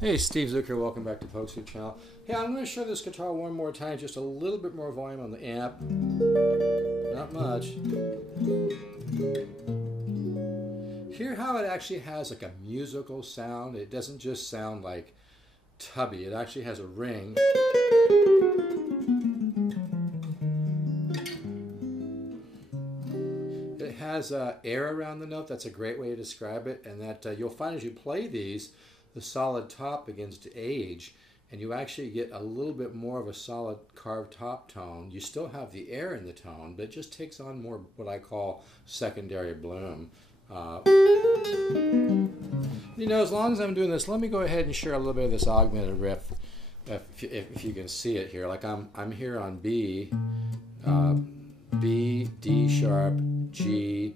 Hey, Steve Zucker, welcome back to Pokesy Channel. Hey, I'm going to show this guitar one more time, just a little bit more volume on the amp. Not much. Hear how it actually has like a musical sound. It doesn't just sound like tubby. It actually has a ring. It has air around the note. That's a great way to describe it. And that you'll find as you play these, the solid top begins to age, and you actually get a little bit more of a solid carved top tone. You still have the air in the tone, but it just takes on more what I call secondary bloom. You know, as long as I'm doing this, let me go ahead and share a little bit of this augmented riff, if you can see it here. Like I'm here on B, B, D sharp, G,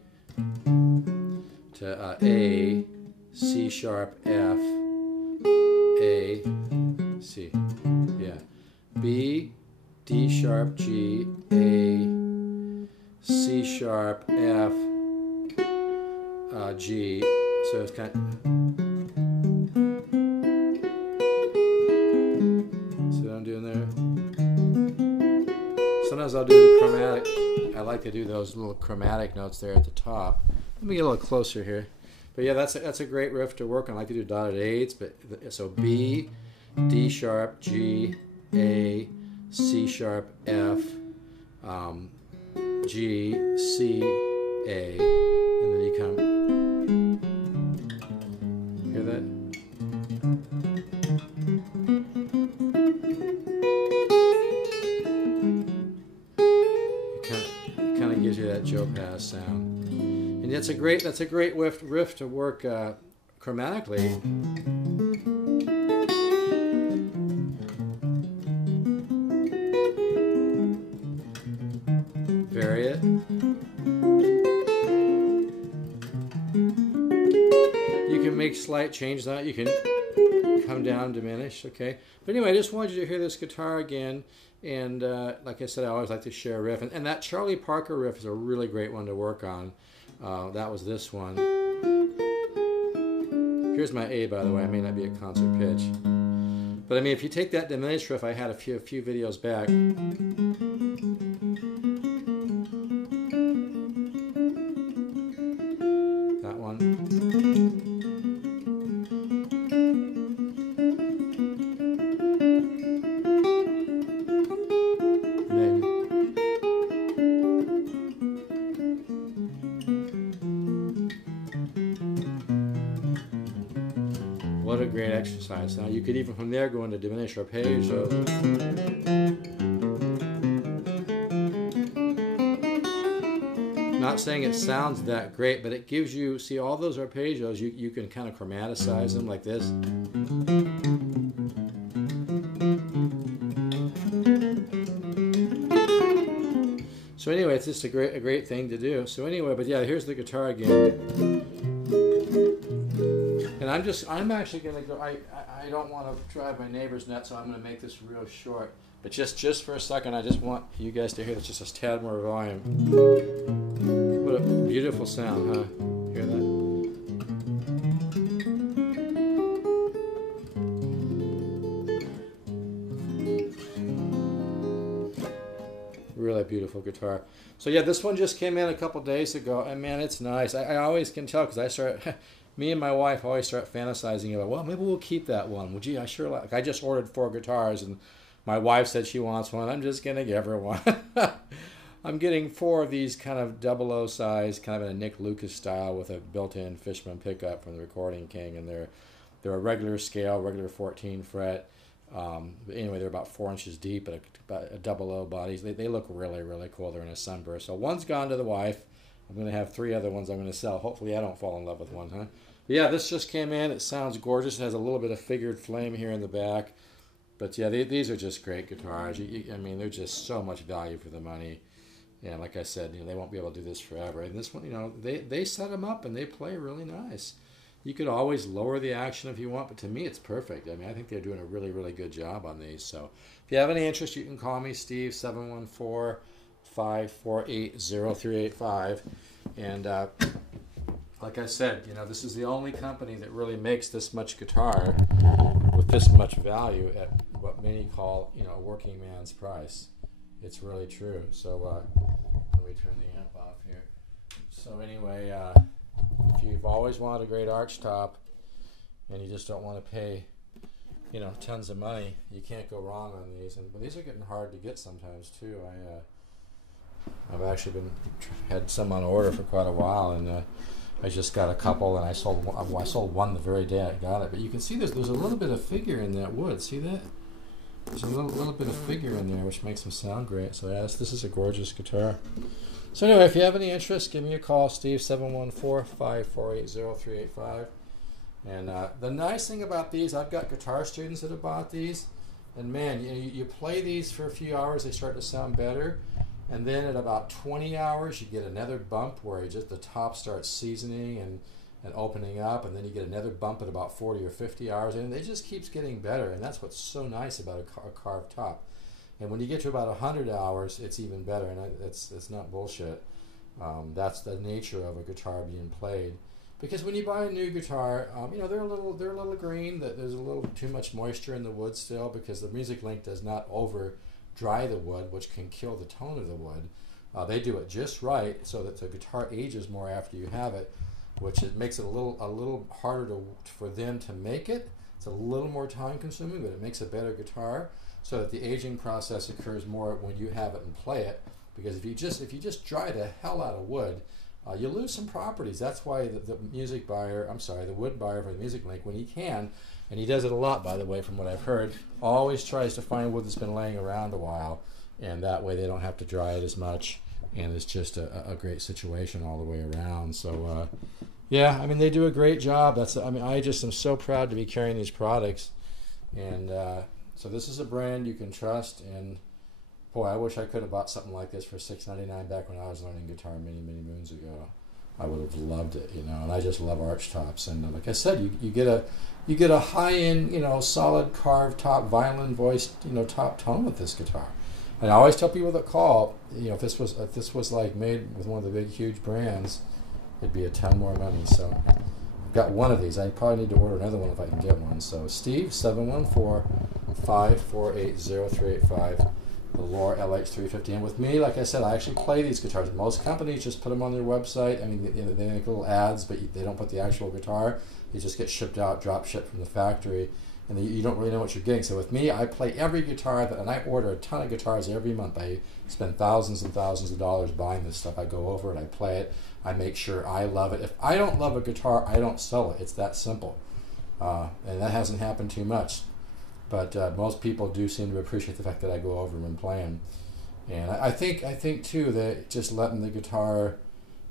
to A, C sharp, F, A, C, yeah, B, D sharp, G, A, C sharp, F, G. So it's kind of, see what I'm doing there? Sometimes I'll do the chromatic. I like to do those little chromatic notes there at the top. Let me get a little closer here. But yeah, that's a great riff to work on. I like to do dotted eights, but so B, D sharp, G, A, C sharp, F, G, C, A, and then you come. Hear that? It kind of gives you that Joe Pass sound. And that's a great riff to work chromatically. Vary it. You can make slight changes on it. You can come down, diminish, okay? But anyway, I just wanted you to hear this guitar again. And like I said, I always like to share a riff. And that Charlie Parker riff is a really great one to work on. That was this one. Here's my A, by the way. I may not be at concert pitch. But I mean, if you take that diminished riff I had a few videos back. That one. What a great exercise. Now you could even from there go into diminish arpeggio. Not saying it sounds that great, but it gives you, see all those arpeggios, you can kind of chromaticize them like this. So anyway, it's just a great thing to do. So anyway, but yeah, here's the guitar again. And I'm actually going to go, I don't want to drive my neighbors nuts, so I'm going to make this real short. But just for a second, I just want you guys to hear this just a tad more volume. What a beautiful sound, huh? Hear that? Really beautiful guitar. So yeah, this one just came in a couple days ago, and man, it's nice. I always can tell because I start... Me and my wife always start fantasizing about, well, maybe we'll keep that one. Well, gee, I sure like. I just ordered 4 guitars, and my wife said she wants one. I'm just gonna give her one. I'm getting 4 of these kind of 00 size, kind of in a Nick Lucas style with a built-in Fishman pickup from the Recording King, and they're a regular scale, regular 14 fret. But anyway, they're about 4 inches deep, but about a 00 bodies. They look really cool. They're in a sunburst. So one's gone to the wife. I'm going to have 3 other ones I'm going to sell. Hopefully I don't fall in love with one, huh? But yeah, this just came in. It sounds gorgeous. It has a little bit of figured flame here in the back. But yeah, these are just great guitars. I mean, they're just so much value for the money. And like I said, you know, they won't be able to do this forever. And this one, you know, they set them up and they play really nice. You could always lower the action if you want, but to me it's perfect. I mean, I think they're doing a really good job on these. So if you have any interest, you can call me, Steve, 714-548-0385. And like I said, you know, this is the only company that really makes this much guitar with this much value at what many call, you know, a working man's price. It's really true. So let me turn the amp off here. So anyway, if you've always wanted a great Archtop and you just don't want to pay, you know, tons of money, you can't go wrong on these. But these are getting hard to get sometimes too. I've actually had some on order for quite a while, and I just got a couple, and I sold one the very day I got it. But you can see there's a little bit of figure in that wood. See that? There's a little bit of figure in there, which makes them sound great. So yes, this is a gorgeous guitar. So anyway, if you have any interest, give me a call, Steve, 714-548-0385. And the nice thing about these, I've got guitar students that have bought these, and man, you play these for a few hours, they start to sound better. And then at about 20 hours, you get another bump where just the top starts seasoning and opening up, and then you get another bump at about 40 or 50 hours, and it just keeps getting better, and that's what's so nice about a carved top. And when you get to about 100 hours, it's even better, and it's not bullshit. That's the nature of a guitar being played. Because when you buy a new guitar, you know, they're a little green, that there's a little too much moisture in the wood still, because the Music Link does not over dry the wood, which can kill the tone of the wood. They do it just right so that the guitar ages more after you have it, which it makes it a little harder for them to make it. It's a little more time consuming, but it makes a better guitar, so that the aging process occurs more when you have it and play it. Because if you just dry the hell out of wood, you lose some properties. That's why the wood buyer for the Music Link, when he can, and he does it a lot, by the way, from what I've heard, always tries to find wood that's been laying around a while, and that way they don't have to dry it as much, and it's just a great situation all the way around. So yeah, I mean, they do a great job. I just am so proud to be carrying these products, and so this is a brand you can trust. And boy, I wish I could have bought something like this for $6.99 back when I was learning guitar many moons ago. I would have loved it, you know. And I just love Archtops, and like I said, you get a high-end, you know, solid carved top, violin voiced, you know, top tone with this guitar. And I always tell people that call, you know, if this was like made with one of the big huge brands, it'd be a ton more money. So I've got one of these. I probably need to order another one if I can get one. So Steve, 714-548-0385. The Lore LH-350. And with me, like I said, I actually play these guitars. Most companies just put them on their website. I mean, they make little ads, but they don't put the actual guitar. They just get shipped out, drop shipped from the factory, and you don't really know what you're getting. So with me, I play every guitar, and I order a ton of guitars every month. I spend thousands and thousands of dollars buying this stuff. I go over it, I play it, I make sure I love it. If I don't love a guitar, I don't sell it. It's that simple. And that hasn't happened too much. But most people do seem to appreciate the fact that I go over them and play them. And I think too that just letting the guitar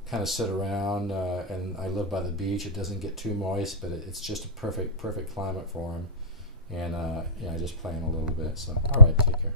kind of sit around, and I live by the beach. It doesn't get too moist, but it's just a perfect climate for them. And yeah, I just play them a little bit. So all right, take care.